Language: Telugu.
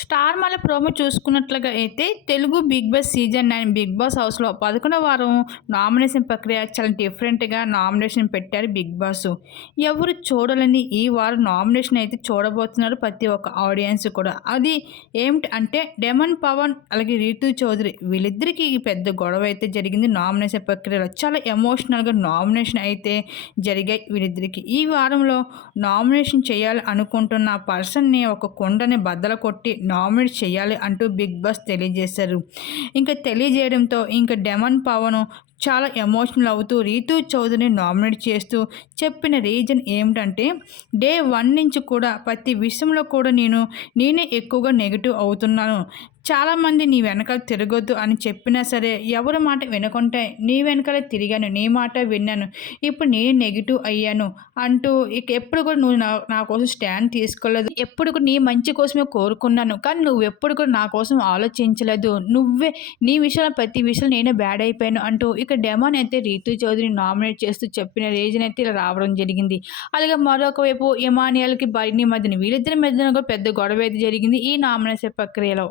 స్టార్ మళ్ళీ ప్రోమో చూసుకున్నట్లుగా అయితే Telugu big boss season nine big boss హౌస్లో పదకొండవ వారం నామినేషన్ ప్రక్రియ చాలా డిఫరెంట్గా నామినేషన్ పెట్టారు బిగ్ బాస్. ఎవరు చూడాలని ఈ వారం నామినేషన్ అయితే చూడబోతున్నారు ప్రతి ఒక్క ఆడియన్స్ కూడా. అది ఏమిటి అంటే డెమన్ పవన్ అలాగే రీతు చౌదరి వీళ్ళిద్దరికీ పెద్ద గొడవ అయితే జరిగింది. నామినేషన్ ప్రక్రియలో చాలా ఎమోషనల్గా నామినేషన్ అయితే జరిగాయి వీళ్ళిద్దరికి. ఈ వారంలో నామినేషన్ చేయాలి అనుకుంటున్న పర్సన్ని ఒక కొండని బద్దల కొట్టి నామినేట్ చేయాలి అంటూ బిగ్ బాస్ తెలియజేశారు. ఇంకా తెలియజేయడంతో ఇంకా డెమన్ పవన్ చాలా ఎమోషనల్ అవుతూ రీతు చౌదరిని నామినేట్ చేస్తూ చెప్పిన రీజన్ ఏమిటంటే డే వన్ నుంచి కూడా ప్రతి విషయంలో కూడా నేను నేనే ఎక్కువగా నెగిటివ్ అవుతున్నాను. చాలామంది నీ వెనకాల తిరగొద్దు అని చెప్పినా సరే ఎవరి మాట వినకుంటే నీ వెనకాల తిరిగాను నీ మాట విన్నాను. ఇప్పుడు నేను నెగిటివ్ అయ్యాను అంటూ ఇక ఎప్పుడు కూడా నువ్వు నా నా కోసం స్టాండ్ తీసుకోలేదు. ఎప్పుడు కూడా నీ మంచి కోసమే కోరుకున్నాను కానీ నువ్వు ఎప్పుడు కూడా నా కోసం ఆలోచించలేదు. నువ్వే నీ విషయంలో ప్రతి విషయంలో నేనే బ్యాడ్ అయిపోయాను అంటూ ఇక డెమోన్ అయితే రీతు చౌదరిని నామినేట్ చేస్తూ చెప్పిన రేజన్ అయితే ఇలా రావడం జరిగింది. అలాగే మరొక వైపు ఇమానియల్కి బైని మధ్యన వీళ్ళిద్దరి మధ్యన కూడా పెద్ద గొడవ అయితే జరిగింది ఈ నామినేషన్ ప్రక్రియలో.